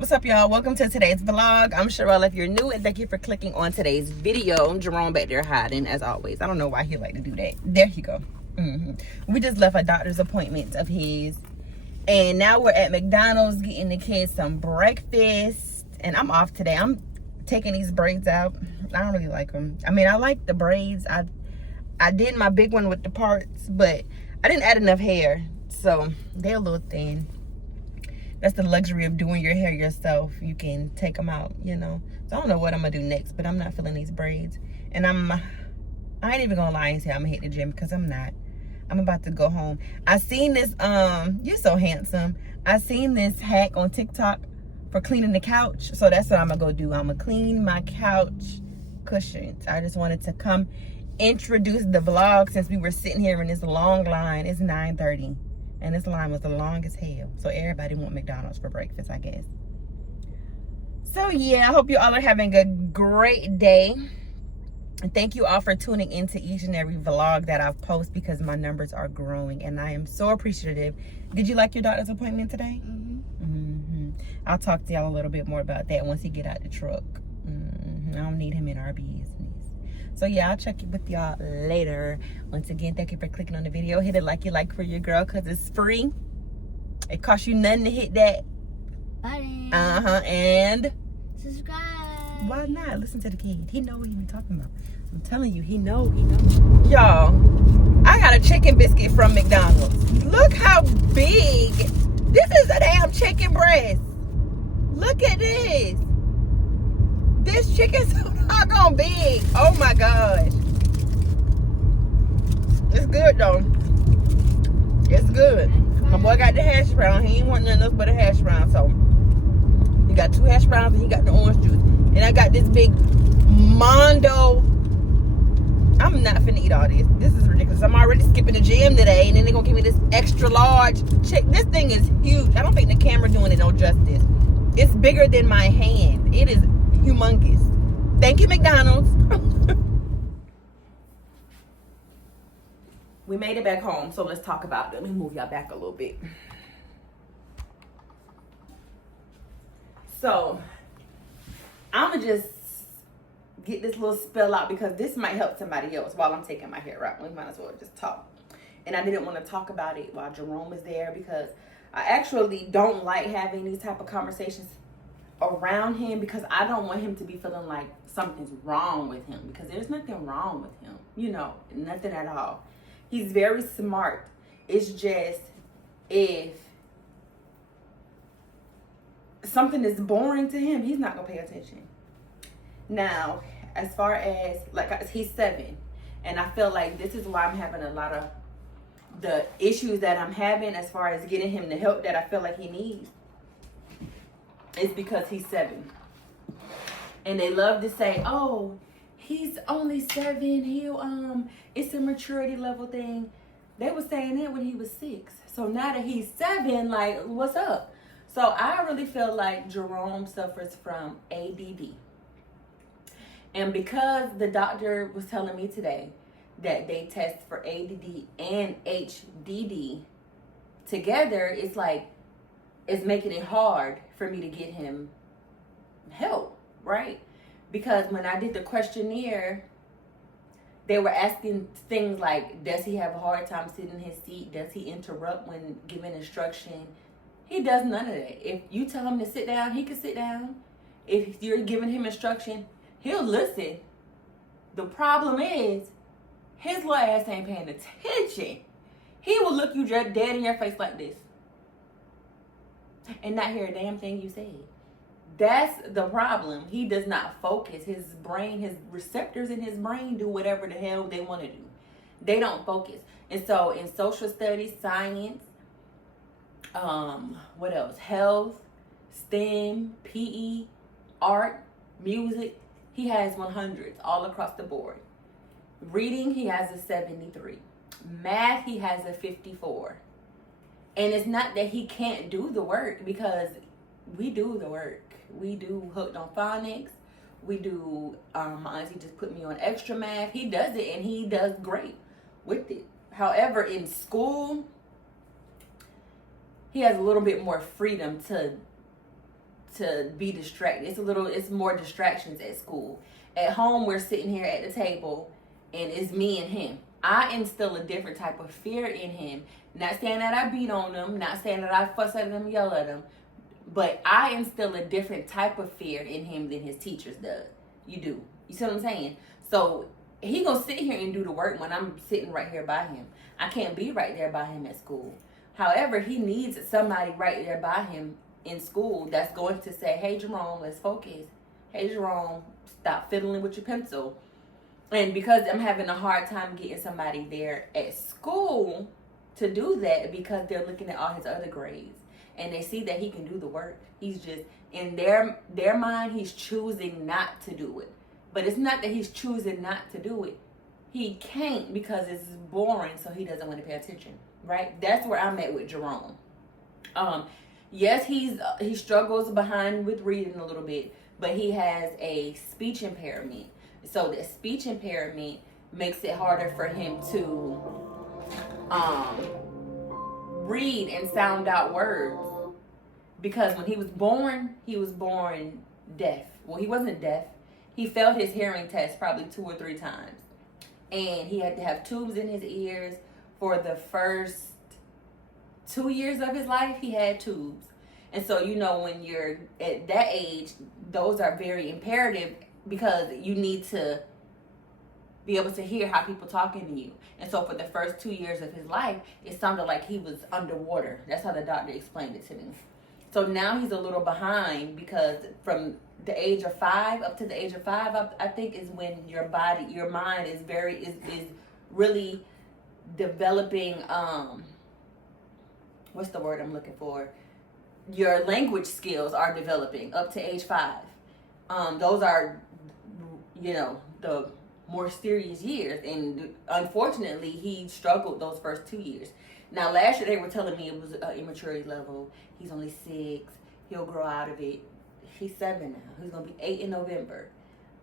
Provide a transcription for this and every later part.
What's up, y'all? Welcome to today's vlog. I'm Sherelle if you're new, and thank you for clicking on today's video. Jerome back there hiding as always. I don't know why he like to do that. There you go. We just left a doctor's appointment of his, and now we're at McDonald's getting the kids some breakfast. And I'm off today. I'm taking these braids out. I don't really like them. I mean, I like the braids. I did my big one with the parts, but I didn't add enough hair, so they're a little thin. That's the luxury of doing your hair yourself. You can take them out, you know. So I don't know what I'm gonna do next, but I'm not feeling these braids. And I ain't even gonna lie and say I'm gonna hit the gym, because I'm not. I'm about to go home. I seen this, you're so handsome. I seen this hack on TikTok for cleaning the couch. So that's what I'm gonna go do. I'm gonna clean my couch cushions. I just wanted to come introduce the vlog since we were sitting here in this long line. It's 9:30. And this line was the longest hell. So everybody want McDonald's for breakfast, I guess. So yeah, I hope you all are having a great day. And thank you all for tuning into each and every vlog that I've posted, because my numbers are growing and I am so appreciative. Did you like your doctor's appointment today? I'll talk to y'all a little bit more about that once he get out the truck. I don't need him in our business. So yeah, I'll check with y'all later. Once again, thank you for clicking on the video. Hit it like you like for your girl, because it's free. It costs you nothing to hit that button. And subscribe. Why not? Listen to the kid. He know what he be talking about. I'm telling you, he know. Y'all, I got a chicken biscuit from McDonald's. Look how big. This is a damn chicken breast. Look at this. This chicken's so doggone big. Oh my gosh. It's good though. It's good. My boy got the hash brown. He ain't want nothing else but a hash brown. So he got 2 hash browns and he got the orange juice. And I got this big Mondo. I'm not finna eat all this. This is ridiculous. I'm already skipping the gym today, and then they're gonna give me this extra large chick. This thing is huge. I don't think the camera doing it no justice. It's bigger than my hand. It is humongous. Thank you, McDonald's. We made it back home, so let's talk about it. Let me move y'all back a little bit. So I'm gonna just get this little spell out, because this might help somebody else while I'm taking my hair out. We might as well just talk. And I didn't want to talk about it while Jerome is there, because I actually don't like having these type of conversations around him, because I don't want him to be feeling like something's wrong with him, because there's nothing wrong with him, you know, nothing at all. He's very smart. It's just, if something is boring to him, he's not gonna pay attention. Now, as far as, like, he's 7, and I feel like this is why I'm having a lot of the issues that I'm having as far as getting him the help that I feel like he needs. It's because he's 7. And they love to say, oh, he's only 7. He'll, it's a maturity level thing. They were saying that when he was 6. So now that he's 7, like, what's up? So I really feel like Jerome suffers from ADD. And because the doctor was telling me today that they test for ADD and HDD together, it's like, it's making it hard for me to get him help, right? Because when I did the questionnaire, they were asking things like, does he have a hard time sitting in his seat? Does he interrupt when giving instruction? He does none of that. If you tell him to sit down, he can sit down. If you're giving him instruction, he'll listen. The problem is, his little ass ain't paying attention. He will look you dead in your face like this and not hear a damn thing you said. That's the problem. He does not focus. His brain, his receptors in his brain do whatever the hell they want to do. They don't focus. And so in social studies, science, what else? Health, STEM, PE, art, music, he has 100s all across the board. Reading, he has a 73. Math, he has a 54. And it's not that he can't do the work, because we do the work. We do Hooked on Phonics. We do, my auntie just put me on extra math. He does it, and he does great with it. However, in school, he has a little bit more freedom to to be distracted. It's more distractions at school. At home, we're sitting here at the table, and it's me and him. I instill a different type of fear in him. Not saying that I beat on him, not saying that I fuss at him, yell at him, but I instill a different type of fear in him than his teachers does. You do. You see what I'm saying? So he gonna sit here and do the work when I'm sitting right here by him. I can't be right there by him at school. However, he needs somebody right there by him in school that's going to say, hey, Jerome, let's focus. Hey, Jerome, stop fiddling with your pencil. And because I'm having a hard time getting somebody there at school to do that, because they're looking at all his other grades and they see that he can do the work. He's just, in their mind, he's choosing not to do it. But it's not that he's choosing not to do it. He can't because it's boring, so he doesn't want to pay attention, right? That's where I'm at with Jerome. Yes, he struggles behind with reading a little bit, but he has a speech impairment. So the speech impairment makes it harder for him to read and sound out words. Because when he was born deaf. Well, he wasn't deaf. He failed his hearing test probably 2 or 3 times. And he had to have tubes in his ears for the first 2 years of his life. He had tubes. And so, you know, when you're at that age, those are very imperative because you need to be able to hear how people talking to you. And so for the first 2 years of his life, it sounded like he was underwater. That's how the doctor explained it to me. So now he's a little behind because from the age of 5 up to the age of 5, I think is when your mind is really developing, what's the word I'm looking for? Your language skills are developing up to age 5. Those are, you know, the more serious years. And unfortunately, he struggled those first 2 years. Now, last year they were telling me it was an immaturity level. He's only 6. He'll grow out of it. He's 7 now. He's going to be 8 in November.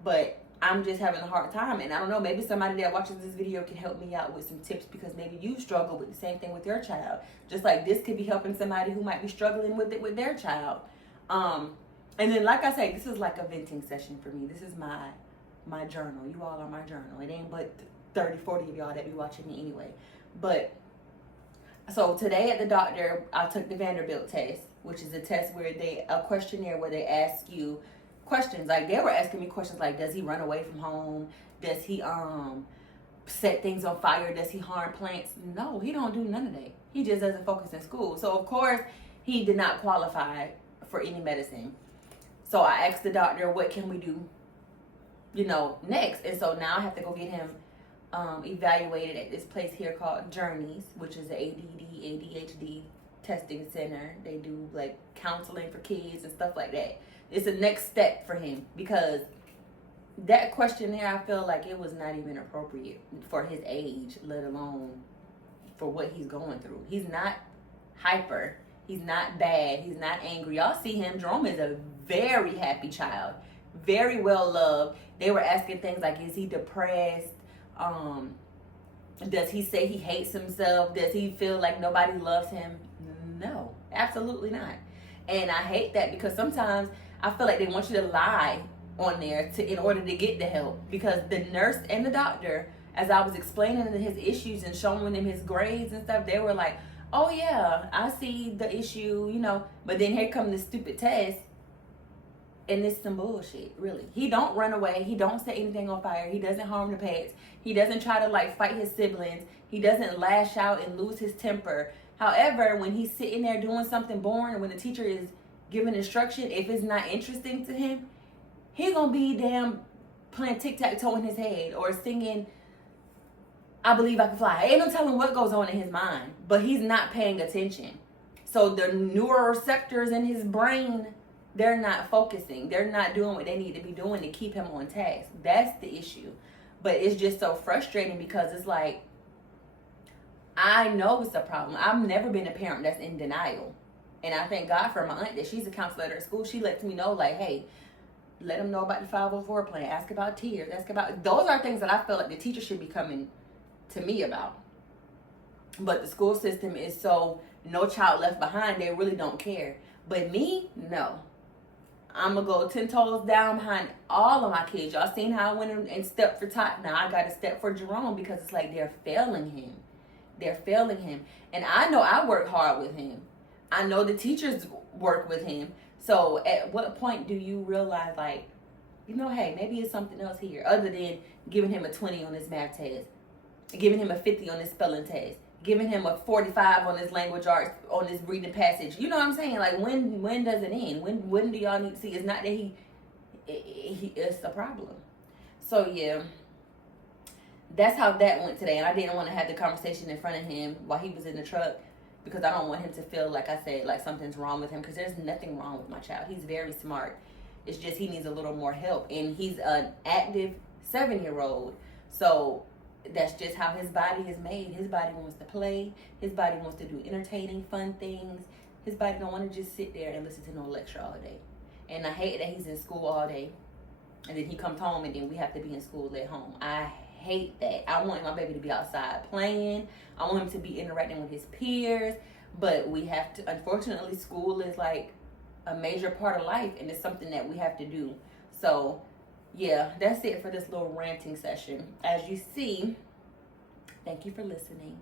But I'm just having a hard time. And I don't know, maybe somebody that watches this video can help me out with some tips because maybe you struggle with the same thing with your child. Just like this could be helping somebody who might be struggling with it with their child. And then, like I say, this is like a venting session for me. This is my journal. You all are my journal. It ain't but 30, 40 of y'all that be watching me anyway. But so today at the doctor, I took the Vanderbilt test, which is a test where a questionnaire where they ask you questions. Like they were asking me questions like, does he run away from home? Does he set things on fire? Does he harm plants? No, he don't do none of that. He just doesn't focus in school. So of course he did not qualify for any medicine. So I asked the doctor, what can we do, you know, next? And so now I have to go get him evaluated at this place here called Journeys, which is the ADD, ADHD testing center. They do like counseling for kids and stuff like that. It's the next step for him because that questionnaire, I feel like it was not even appropriate for his age, let alone for what he's going through. He's not hyper. He's not bad. He's not angry. Y'all see him. Jerome is a very happy child. Very well loved. They were asking things like, is he depressed? Does he say he hates himself? Does he feel like nobody loves him? No, absolutely not. And I hate that because sometimes I feel like they want you to lie on there in order to get the help. Because the nurse and the doctor, as I was explaining his issues and showing them his grades and stuff, they were like, oh yeah, I see the issue, you know. But then here come this stupid test. And it's some bullshit, really. He don't run away. He don't set anything on fire. He doesn't harm the pets. He doesn't try to like fight his siblings. He doesn't lash out and lose his temper. However, when he's sitting there doing something boring, when the teacher is giving instruction, if it's not interesting to him, he gonna be damn playing tic-tac-toe in his head or singing I Believe I Can Fly. Ain't no telling what goes on in his mind, but he's not paying attention. So the neuroreceptors in his brain, they're not focusing. They're not doing what they need to be doing to keep him on task. That's the issue. But it's just so frustrating because it's like, I know it's a problem. I've never been a parent that's in denial. And I thank God for my aunt that she's a counselor at her school. She lets me know like, hey, let them know about the 504 plan. Ask about tears. Ask about, those are things that I feel like the teacher should be coming to me about. But the school system is so no child left behind. They really don't care. But me, no. I'm going to go 10 toes down behind all of my kids. Y'all seen how I went and stepped for Todd. Now I got to step for Jerome because it's like they're failing him. They're failing him. And I know I work hard with him. I know the teachers work with him. So at what point do you realize, like, you know, hey, maybe it's something else here other than giving him a 20 on his math test, giving him a 50 on his spelling test, giving him a 45 on his language arts, on his reading passage. You know what I'm saying? Like, when does it end? When do y'all need to see? It's not that he it's a problem. So, yeah, that's how that went today. And I didn't want to have the conversation in front of him while he was in the truck because I don't want him to feel, like I said, like something's wrong with him, because there's nothing wrong with my child. He's very smart. It's just he needs a little more help. And he's an active 7-year-old. So that's just how his body is made. His body wants to play. His body wants to do entertaining, fun things. His body don't want to just sit there and listen to no lecture all day. And I hate that he's in school all day. And then he comes home and then we have to be in school at home. I hate that. I want my baby to be outside playing. I want him to be interacting with his peers. But we have to, unfortunately, school is like a major part of life, and it's something that we have to do. So yeah, that's it for this little ranting session. As you see, thank you for listening.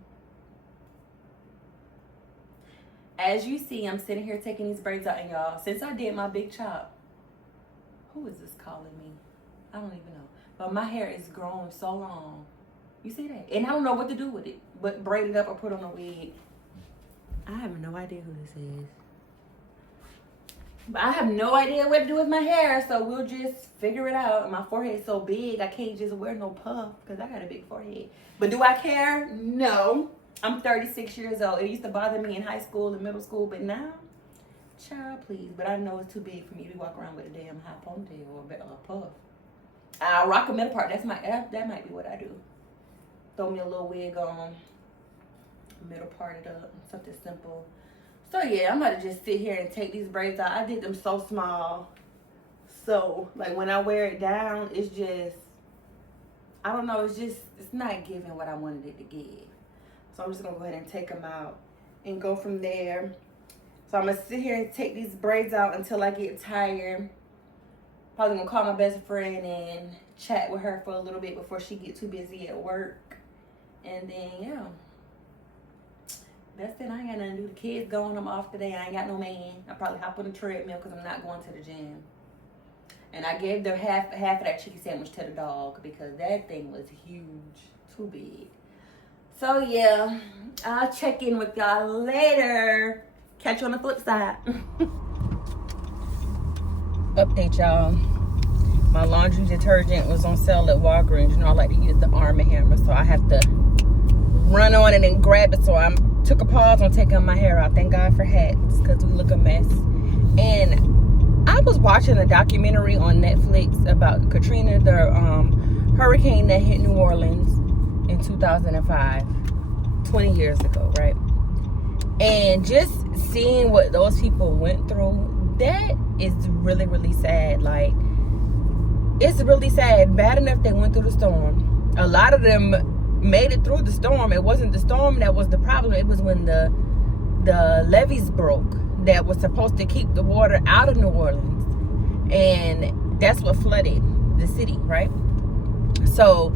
As you see, I'm sitting here taking these braids out, and y'all, since I did my big chop, who is this calling me? I don't even know. But my hair is growing so long. You see that? And I don't know what to do with it, but braid it up or put on a wig. I have no idea who this is. But I have no idea what to do with my hair, so we'll just figure it out. My forehead's so big, I can't just wear no puff because I got a big forehead. But do I care? No. I'm 36 years old. It used to bother me in high school and middle school, but now, child, please. But I know it's too big for me to walk around with a damn high ponytail or a puff. I'll rock a middle part. That might be what I do. Throw me a little wig on, middle part it up, something simple. So yeah, I'm about to just sit here and take these braids out. I did them so small. So like when I wear it down, it's just, I don't know, it's not giving what I wanted it to give. So I'm just gonna go ahead and take them out and go from there. So I'm gonna sit here and take these braids out until I get tired. Probably gonna call my best friend and chat with her for a little bit before she get too busy at work. And then yeah. That's it. I ain't got nothing to do. The kids going. I'm off today. I ain't got no man. I probably hop on the treadmill because I'm not going to the gym. And I gave the half of that chicken sandwich to the dog because that thing was huge. Too big. So yeah, I'll check in with y'all later. Catch you on the flip side. Update y'all. My laundry detergent was on sale at Walgreens. You know I like to use the Arm & Hammer, so I have to run on it and grab it. So I took a pause on taking my hair out. Thank God for hats because we look a mess. And I was watching a documentary on Netflix about Katrina, the hurricane that hit New Orleans in 2005, 20 years ago, right? And just seeing what those people went through, that is really, really sad. Like, it's really sad. Bad enough they went through the storm. A lot of them made it through the storm. It wasn't the storm that was the problem. It was when the levees broke that was supposed to keep the water out of New Orleans, and that's what flooded the city, right? So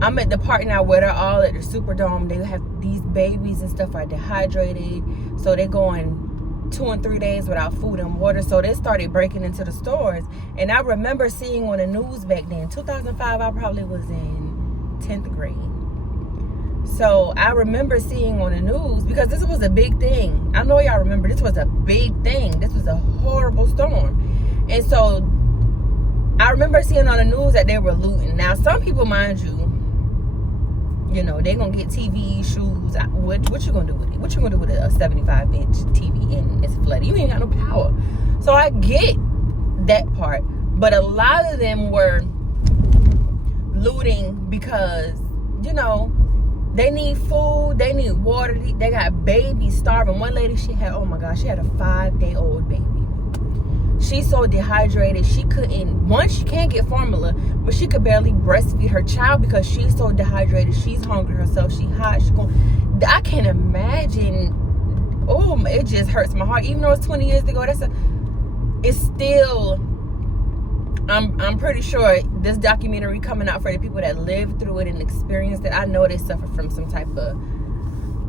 I'm at the part now where they're all at the Superdome. They have these babies and stuff are dehydrated, so they're going 2 and 3 days without food and water. So they started breaking into the stores, and I remember seeing on the news back then, 2005, I probably was in 10th grade. So I remember seeing on the news, because this was a big thing. I know y'all remember, this was a big thing. This was a horrible storm. And so I remember seeing on the news that they were looting. Now, some people, mind you know, they're going to get TV, shoes. What you going to do with it? What you going to do with a 75-inch TV and it's flooded? You ain't got no power. So I get that part. But a lot of them were looting because, you know, they need food, they need water, they got babies starving. One lady, she had, oh my gosh, she had a 5-day-old baby. She's so dehydrated, she can't get formula, but she could barely breastfeed her child because she's so dehydrated. She's hungry herself, she's hot, I can't imagine. Oh, it just hurts my heart. Even though it's 20 years ago, it's still I'm pretty sure this documentary coming out for the people that lived through it and experienced it. I know they suffer from some type of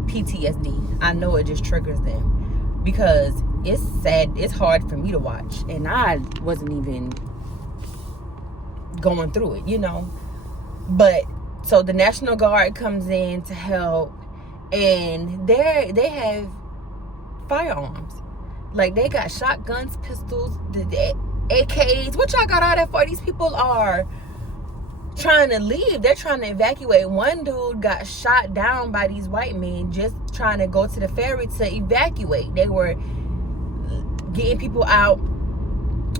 PTSD. I know it just triggers them because it's sad. It's hard for me to watch, and I wasn't even going through it, you know. But so the National Guard comes in to help, and they have firearms. Like, they got shotguns, pistols, the AKs. What y'all got all that for? These people are trying to leave. They're trying to evacuate. One dude got shot down by these white men just trying to go to the ferry to evacuate. They were getting people out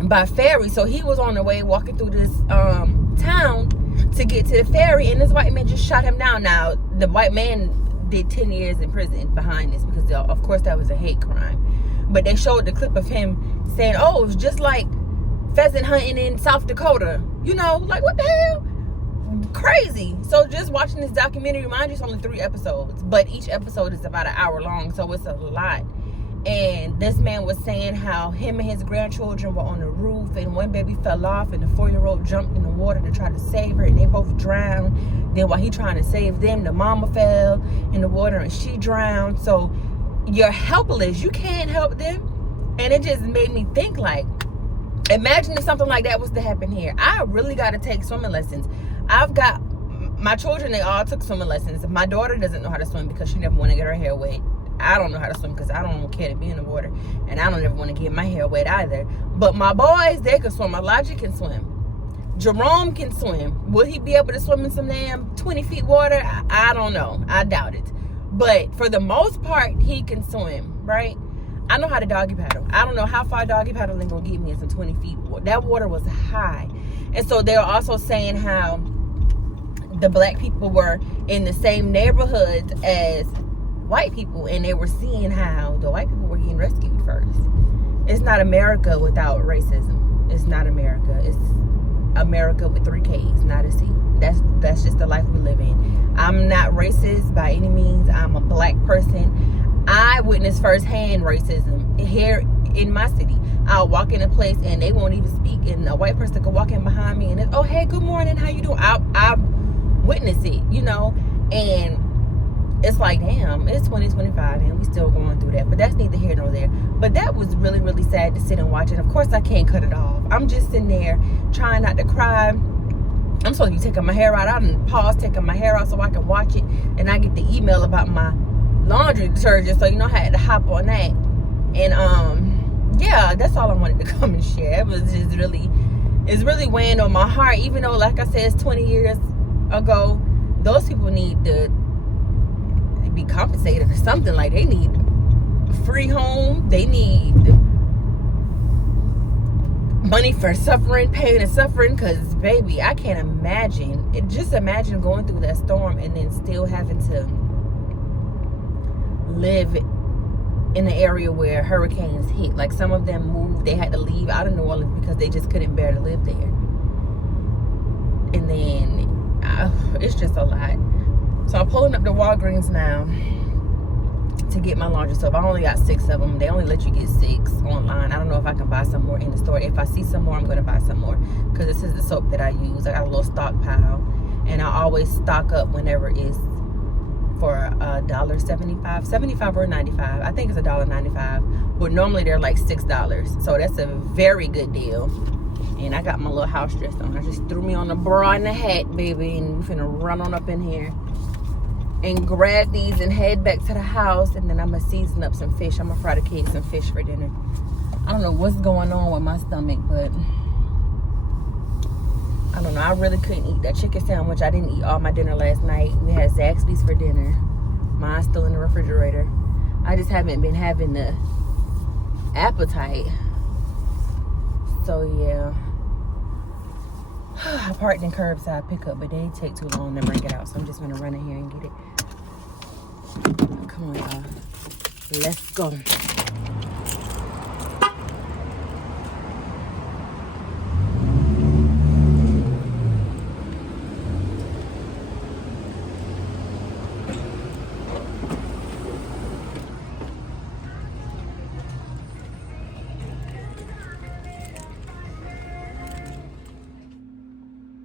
by ferry. So he was on the way walking through this town to get to the ferry, and this white man just shot him down. Now, the white man did 10 years in prison behind this because, of course, that was a hate crime. But they showed the clip of him saying, oh, it's just like pheasant hunting in South Dakota. You know, like, what the hell? Crazy. So just watching this documentary, mind you, it's only 3 episodes, but each episode is about an hour long, so it's a lot. And this man was saying how him and his grandchildren were on the roof, and one baby fell off, and the 4-year-old jumped in the water to try to save her, and they both drowned. Then while he trying to save them, the mama fell in the water and she drowned. So you're helpless. You can't help them. And it just made me think, like, imagine if something like that was to happen here. I really got to take swimming lessons. I've got my children, they all took swimming lessons. My daughter doesn't know how to swim because she never want to get her hair wet. I don't know how to swim because I don't care to be in the water, and I don't ever want to get my hair wet either. But my boys, they can swim. Elijah can swim. Jerome can swim. Will he be able to swim in some damn 20 feet water? I don't know. I doubt it. But for the most part, he can swim, right? I know how to doggy paddle. I don't know how far doggy paddling gonna get me in some 20 feet water. That water was high. And so they were also saying how the black people were in the same neighborhoods as white people, and they were seeing how the white people were getting rescued first. It's not America without racism. It's not America. It's America with 3 Ks, not a C. That's just the life we live in. I'm not racist by any means. I'm a black person. I witnessed firsthand racism here in my city. I'll walk in a place and they won't even speak, and a white person could walk in behind me and it's, oh, hey, good morning, how you doing? I witnessed it, you know, and it's like, damn, it's 2025 and we still going through that. But that's neither here nor there. But that was really, really sad to sit and watch it. Of course, I can't cut it off. I'm just sitting there trying not to cry. I'm supposed to be taking my hair out. I didn't pause taking my hair out so I can watch it. And I get the email about my laundry detergent. So, you know, I had to hop on that. And, yeah, that's all I wanted to come and share. It was just really, it's really weighing on my heart. Even though, like I said, it's 20 years ago, those people need to be compensated or something. Like, they need free home, they need money for suffering, pain and suffering, because baby, I can't imagine it. Just imagine going through that storm and then still having to live in an area where hurricanes hit. Like, some of them moved, they had to leave out of New Orleans because they just couldn't bear to live there. And then it's just a lot. So I'm pulling up the Walgreens now to get my laundry soap. I only got 6 of them. They only let you get 6 online. I don't know if I can buy some more in the store. If I see some more, I'm going to buy some more, because this is the soap that I use. I got a little stockpile, and I always stock up whenever it's for $1.75, 75 or 95. I think it's $1.95, but normally they're like $6. So that's a very good deal. And I got my little house dress on. I just threw me on the bra and the hat, baby, and we're finna run on up in here and grab these and head back to the house. And then I'm gonna season up some fish. I'm gonna fry the kids some fish for dinner. I don't know what's going on with my stomach, but I don't know. I really couldn't eat that chicken sandwich. I didn't eat all my dinner last night. We had Zaxby's for dinner. Mine's still in the refrigerator. I just haven't been having the appetite. So yeah, I parked in curbside pickup, but they take too long to bring it out, so I'm just gonna run in here and get it. Come on, y'all, let's go.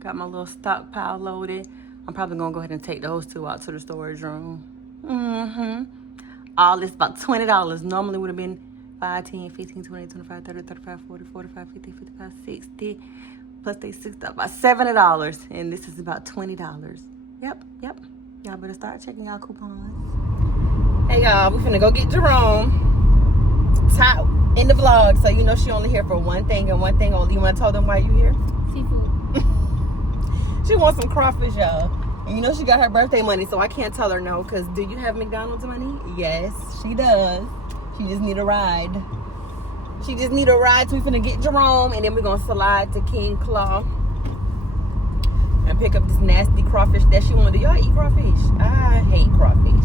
Got my little stockpile loaded. I'm probably gonna go ahead and take those two out to the storage room. All this about $20. Normally would have been 5, 10, 15, 20, 25, 30, 35, 40, 45, 50, 55, 60. Plus they $6, about $70. And this is about $20. Yep. Y'all better start checking y'all coupons. Hey y'all, we finna go get Jerome. Top in the vlog, so you know she only here for one thing and one thing only. You wanna tell them why you here? Seafood. She wants some crawfish, y'all. And you know she got her birthday money, so I can't tell her no, because do you have McDonald's money? Yes, she does. She just need a ride. So we finna get Jerome, and then we're gonna slide to King Claw and pick up this nasty crawfish that she wanted. Do y'all eat crawfish? I hate crawfish.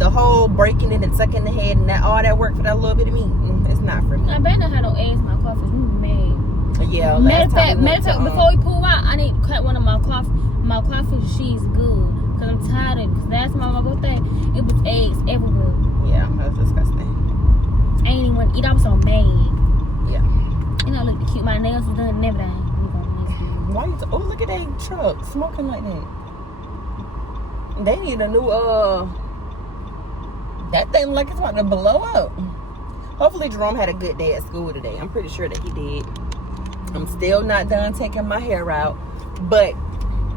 The whole breaking it and sucking the head and all that work for that little bit of meat, it's not for me. I better not have no eggs in my crawfish. Man. Yeah, matter of fact, before we pull out, I need to cut one of my crawfish sheets good. Because I'm tired of it. Because last time on my birthday, it was eggs everywhere. Yeah, that's disgusting. I ain't even want to eat. I was so mad. Yeah. You know, look cute. My nails was done and everything. Why you oh, look at that truck smoking like that. They need a new, that thing like it's about to blow up. Hopefully Jerome had a good day at school today. I'm pretty sure that he did. I'm still not done taking my hair out, but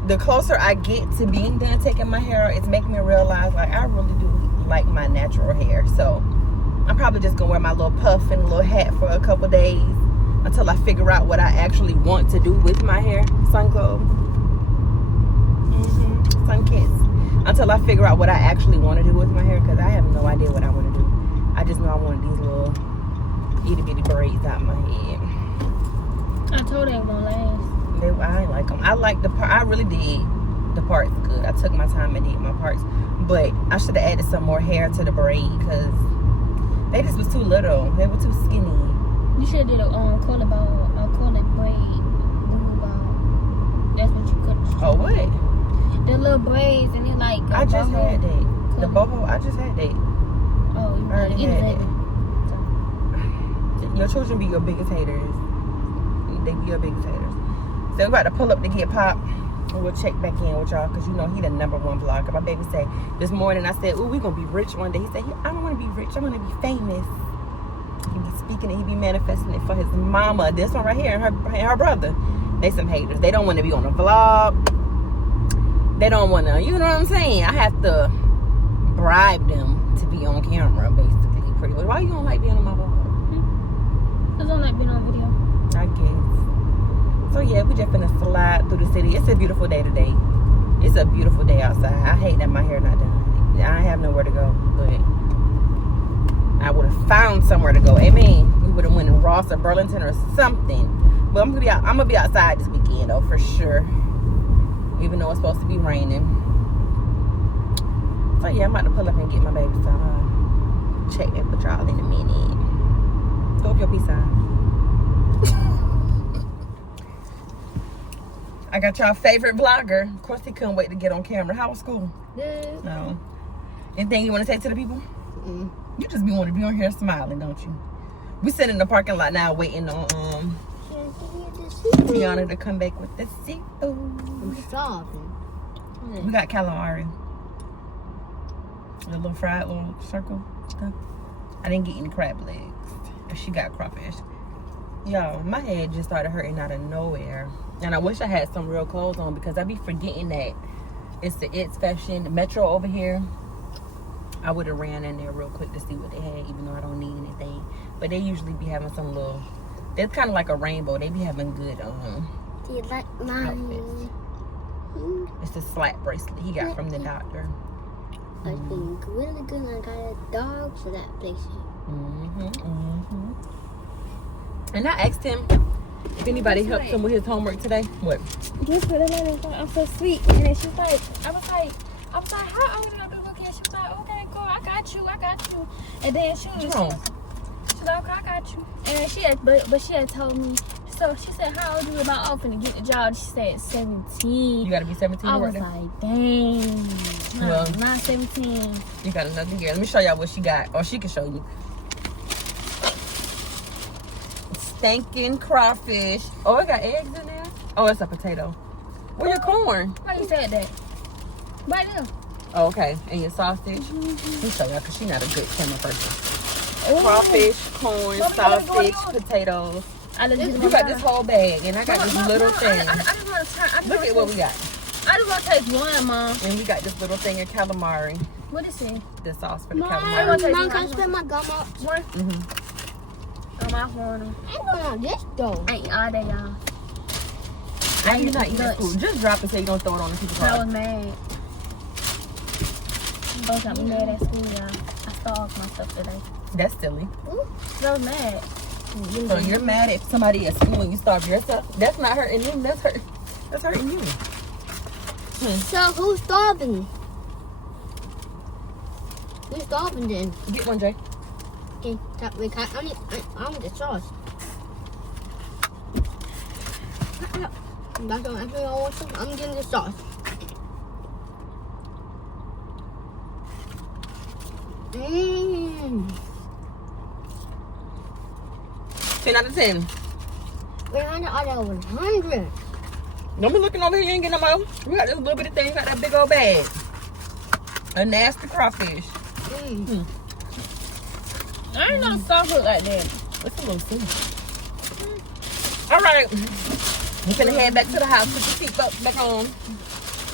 the closer I get to being done taking my hair out, it's making me realize like I really do like my natural hair. So I'm probably just gonna wear my little puff and little hat for a couple days until I figure out what I actually want to do with my hair. Sun globe. Sun kiss. Until I figure out what I actually want to do with my hair, because I have no idea what I want to do. I just know I want these little itty bitty braids out my head. I told they were gonna last. I ain't like them. I like the part. I really did the parts good. I took my time and did my parts, but I should have added some more hair to the braid because they just was too little. They were too skinny. You should have did a curly ball, a curly braid, boo ball. That's what you could. Oh what? The little braids and then like. I just had that. The boho. I just had that. Oh, you already had it. Your children be your biggest haters. They be your biggest haters. So we about to pull up to get Pop. And we'll check back in with y'all because you know he the #1 vlogger. My baby said this morning, I said, ooh, we gonna be rich one day. He said, I don't want to be rich. I want to be famous. He be speaking it. He be manifesting it for his mama. This one right here and her brother. They some haters. They don't want to be on a vlog. They don't want to, you know what I'm saying? I have to bribe them to be on camera, basically. Pretty much. Why you don't like being on my vlog? I don't like being on video. I guess. So yeah, we just finna slide through the city. It's a beautiful day today. It's a beautiful day outside. I hate that my hair not done. I have nowhere to go, but I would have found somewhere to go. Amen. We would have went to Ross or Burlington or something. But I'm gonna be outside this weekend though, for sure. Even though it's supposed to be raining. So yeah, I'm about to pull up and get my baby some. Check that with y'all in a minute. Go up your peace sign. I got y'all favorite vlogger. Of course, he couldn't wait to get on camera. How was school? Good. No. Anything you want to say to the people? Mm. You just want to be on here smiling, don't you? We sitting in the parking lot now waiting on Tiana to come back with the seafood. I'm starving. We got calamari. The little fried little circle stuff. I didn't get any crab legs. She got crawfish. Yo, my head just started hurting out of nowhere. And I wish I had some real clothes on because I be forgetting that it's the It's Fashion Metro over here. I would have ran in there real quick to see what they had, even though I don't need anything. But they usually be having some little, it's kind of like a rainbow. They be having good Do you like mine? It's a slap bracelet he got from the doctor. I think really good. I got a dog for that place. And I asked him if anybody helped him with his homework today. What? Just for the letter, I'm so sweet. And then she's like, I was like, how old are you? She was like, okay, cool, I got you. And then she was like, okay, I got you. And she had, but she had told me. So she said, how old are you? About off and get the job? She said 17. You gotta be 17. I was like, dang. No, Well, not 17. You got another year. Let me show y'all what she got, or she can show you. Stinking crawfish. Oh, it got eggs in there. Oh, it's a potato. Where your corn? Why you said that? Right there. Oh, okay. And your sausage? Let me show y'all, because she's not a good camera person. Ooh. Crawfish, corn, Mommy, sausage, potatoes. You got this whole bag, and I got this little thing. I just want to try. Look at what we got. I just want to taste one, Mom. And we got this little thing of calamari. What is it? The sauce for the Mom, calamari. Mom, can I spit my gum up? One. Oh, my horn. I ain't going on this though. I ain't all day, y'all. Why you not eating that food? Just drop it so you don't throw it on the people's I car. was mad. Both got me mad at school, y'all. I starved myself today. That's silly. I was mad. So you're mad at somebody at school and you starve yourself? That's not hurting them. That's hurting you. So who's starving? Who's starving then? Get one, Jay. Okay, wait, I need the sauce. That's what I want some. I'm getting the sauce. Mmm. 10 out of 10. 100 out of 100. Don't be looking over here. You ain't getting no more. We got this little bit of thing. You got that big old bag. A nasty crawfish. I ain't know the sauce look like that. That's a little silly. All right. We're going to head back to the house. Put your seatbelt back on.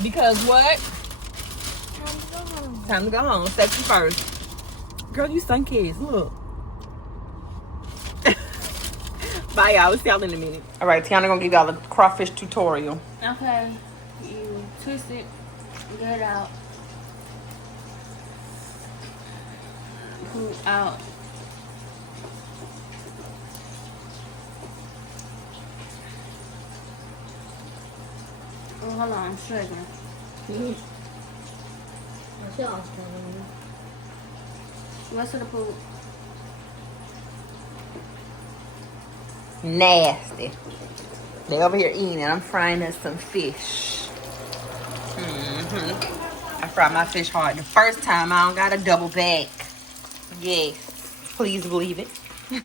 Because what? Time to go home. Safety first. Girl, you sun kids. Look. Bye, y'all. We'll see y'all in a minute. All right, Tiana going to give y'all a crawfish tutorial. Okay. You twist it. Get it out. Pull it out. Oh, hold on, I'm struggling. What's the poop? Nasty. They over here eating and I'm frying us some fish. I fry my fish hard. The first time I don't got a double back. Yes. Please believe it.